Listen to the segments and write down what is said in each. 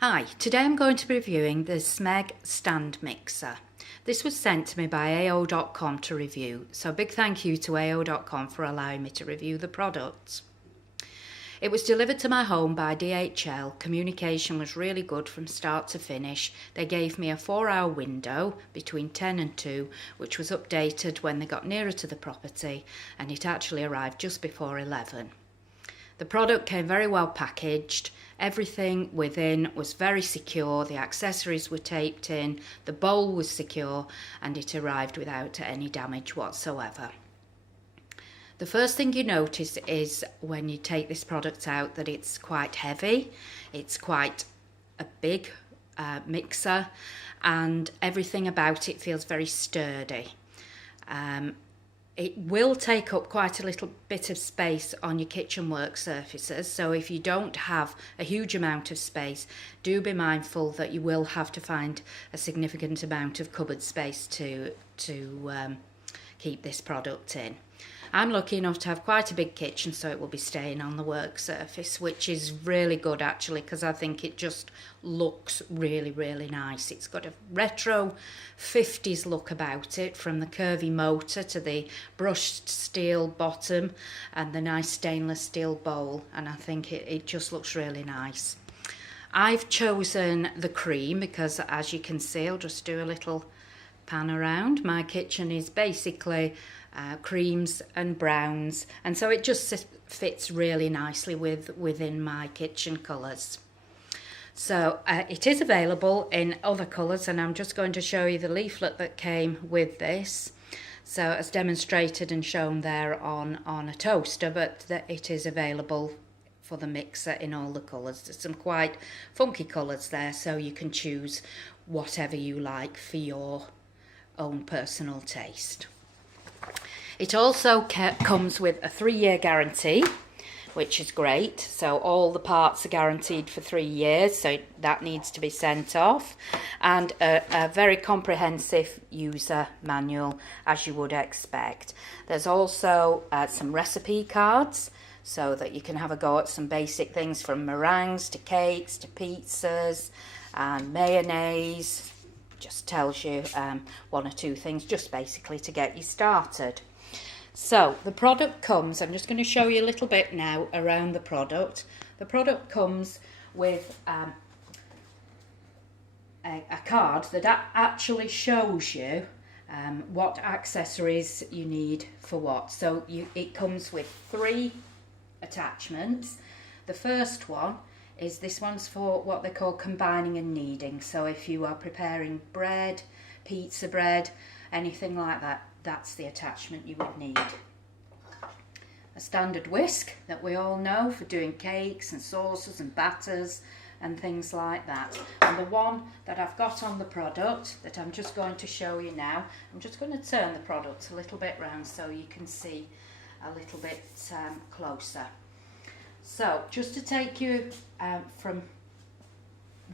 Hi, today I'm going to be reviewing the Smeg stand mixer. This was sent to me by AO.com to review, so a big thank you to AO.com for allowing me to review the product. It was delivered to my home by DHL. Communication was really good from start to finish. They gave me a 4-hour window between 10 and 2, which was updated when they got nearer to the property, and it actually arrived just before 11. The product came very well packaged. Everything within was very secure. The accessories were taped in, the bowl was secure, and it arrived without any damage whatsoever. The first thing you notice is when you take this product out that it's quite heavy. It's quite a big mixer, and everything about it feels very sturdy. It will take up quite a little bit of space on your kitchen work surfaces, so if you don't have a huge amount of space, do be mindful that you will have to find a significant amount of cupboard space to keep this product in. I'm lucky enough to have quite a big kitchen, so it will be staying on the work surface, which is really good actually, because I think it just looks really, really nice. It's got a retro 50s look about it, from the curvy motor to the brushed steel bottom and the nice stainless steel bowl, and I think it just looks really nice. I've chosen the cream because, as you can see, I'll just do a little pan around. My kitchen is basically creams and browns, and so it just fits really nicely within my kitchen colours. So it is available in other colours, and I'm just going to show you the leaflet that came with this. So as demonstrated and shown there on a toaster, but it is available for the mixer in all the colours. There's some quite funky colours there, so you can choose whatever you like for your own personal taste. It also comes with a 3-year guarantee, which is great. So all the parts are guaranteed for 3 years, so that needs to be sent off. And a very comprehensive user manual, as you would expect. There's also some recipe cards, so that you can have a go at some basic things from meringues to cakes to pizzas and mayonnaise. Just tells you 1 or 2 things, just basically to get you started. So the product comes, I'm just going to show you a little bit now around the product. The product comes with a card that actually shows you what accessories you need for what. So it comes with 3 attachments. The first one is this one's for what they call combining and kneading. So if you are preparing bread, pizza bread, anything like that, that's the attachment you would need. A standard whisk that we all know for doing cakes and sauces and batters and things like that. And the one that I've got on the product that I'm just going to show you now, I'm just going to turn the product a little bit round so you can see a little bit closer. So just to take you from,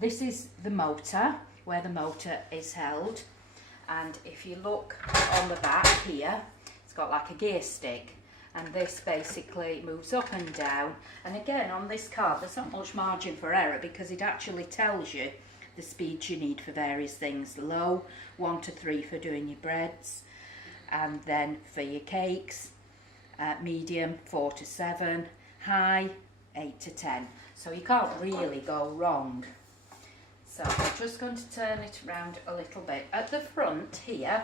this is the motor, where the motor is held, and if you look on the back here, it's got like a gear stick, and this basically moves up and down. And again, on this card there's not much margin for error, because it actually tells you the speeds you need for various things. Low, 1 to 3 for doing your breads, and then for your cakes, medium 4 to 7, high 8 to 10. So you can't really go wrong. So I'm just going to turn it around a little bit. At the front here,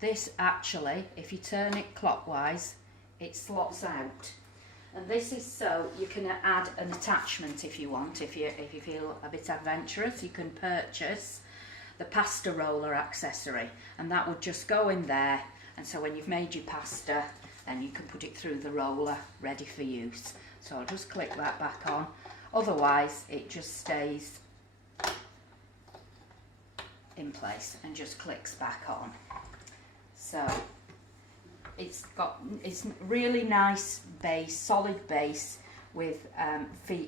this actually, if you turn it clockwise, it slots out. And this is so you can add an attachment if you want. If you feel a bit adventurous, you can purchase the pasta roller accessory, and that would just go in there. And so when you've made your pasta, then you can put it through the roller ready for use. So I'll just click that back on. Otherwise it just stays in place and just clicks back on. So it's really nice base, solid base with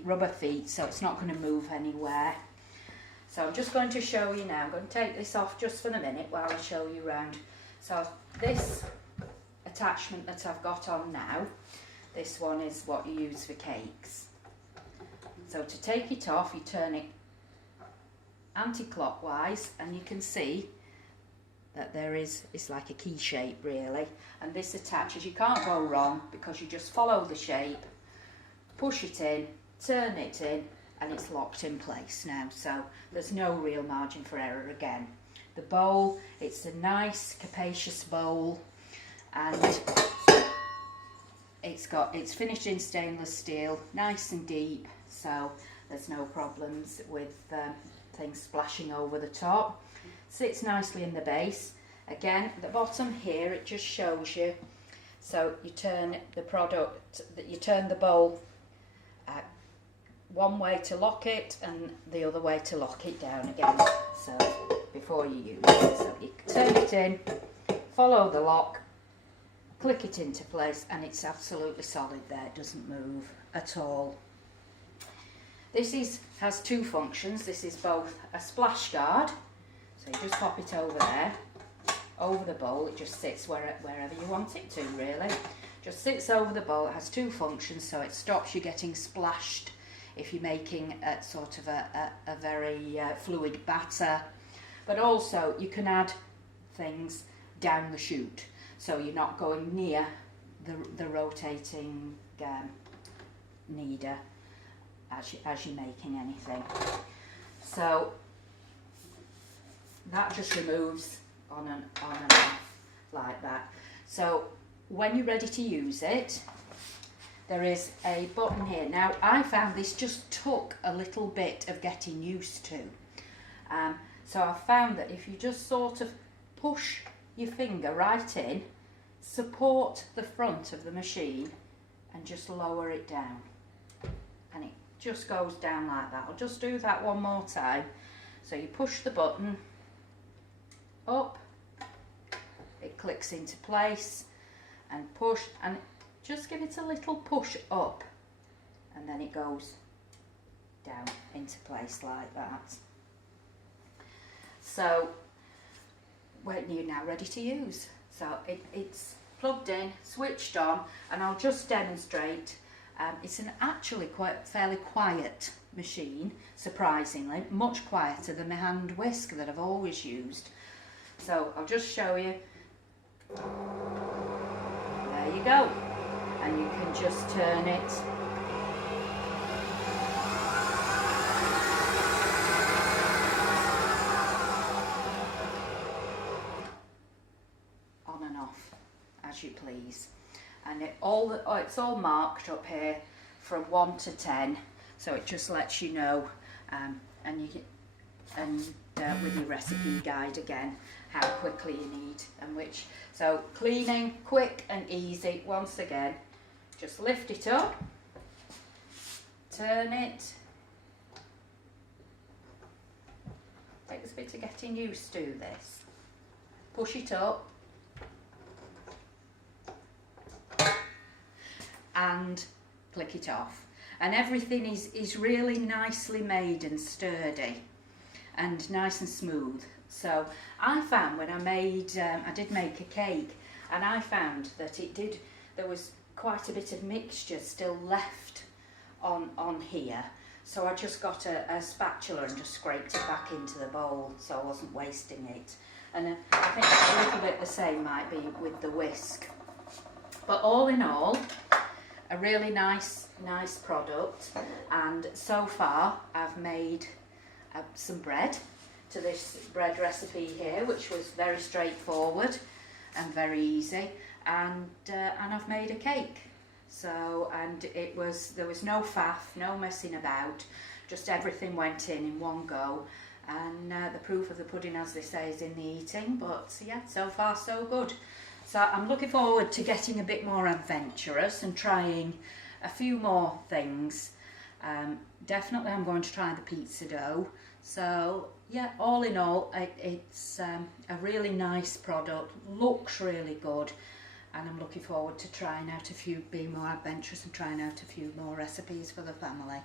rubber feet, so it's not going to move anywhere. So I'm just going to show you now. I'm going to take this off just for a minute while I show you around. So this attachment that I've got on now, This one is what you use for cakes. So to take it off, you turn it anti-clockwise, and you can see that it's like a key shape really, and this attaches. You can't go wrong because you just follow the shape, push it in, turn it in, and it's locked in place now, so there's no real margin for error again. The bowl, it's a nice capacious bowl, and it's finished in stainless steel, nice and deep, so there's no problems with things splashing over the top. Sits nicely in the base. Again, at the bottom here, it just shows you. So you turn the bowl one way to lock it and the other way to lock it down again. So before you use it, so you turn it in, follow the lock, click it into place, and it's absolutely solid there. It doesn't move at all. This has two functions. This is both a splash guard, so you just pop it over there, over the bowl. It just sits wherever you want it to, really. Just sits over the bowl. It has two functions, so it stops you getting splashed if you're making sort of a very fluid batter. But also you can add things down the chute, so you're not going near the rotating kneader as you're making anything. So that just removes on and off like that. So when you're ready to use it, there is a button here. Now I found this just took a little bit of getting used to. So I found that if you just sort of push your finger right in, support the front of the machine and just lower it down, and it just goes down like that. I'll just do that one more time. So you push the button up, it clicks into place, and push, and just give it a little push up, and then it goes down into place like that. So when you're now ready to use, so it's plugged in, switched on, and I'll just demonstrate. It's actually fairly quiet machine, surprisingly, much quieter than my hand whisk that I've always used. So I'll just show you. There you go, and you can just turn it on and off as you please. And it's all marked up here from 1 to 10, so it just lets you know, with your recipe guide again, how quickly you need and which. So cleaning, quick and easy. Once again, just lift it up, turn it. Takes a bit of getting used to this. Push it up, and click it off, and everything is really nicely made and sturdy and nice and smooth. So I found when I did make a cake, and I found that there was quite a bit of mixture still left on here, so I just got a spatula and just scraped it back into the bowl so I wasn't wasting it. And I think a little bit the same might be with the whisk. But all in all, a really nice product. And so far I've made some bread to this bread recipe here, which was very straightforward and very easy, and I've made a cake. So, and there was no faff, no messing about, just everything went in one go, and the proof of the pudding, as they say, is in the eating. But yeah, so far so good. So I'm looking forward to getting a bit more adventurous and trying a few more things. Definitely I'm going to try the pizza dough. So yeah, all in all, it's a really nice product, looks really good, and I'm looking forward to trying out being more adventurous and trying out a few more recipes for the family.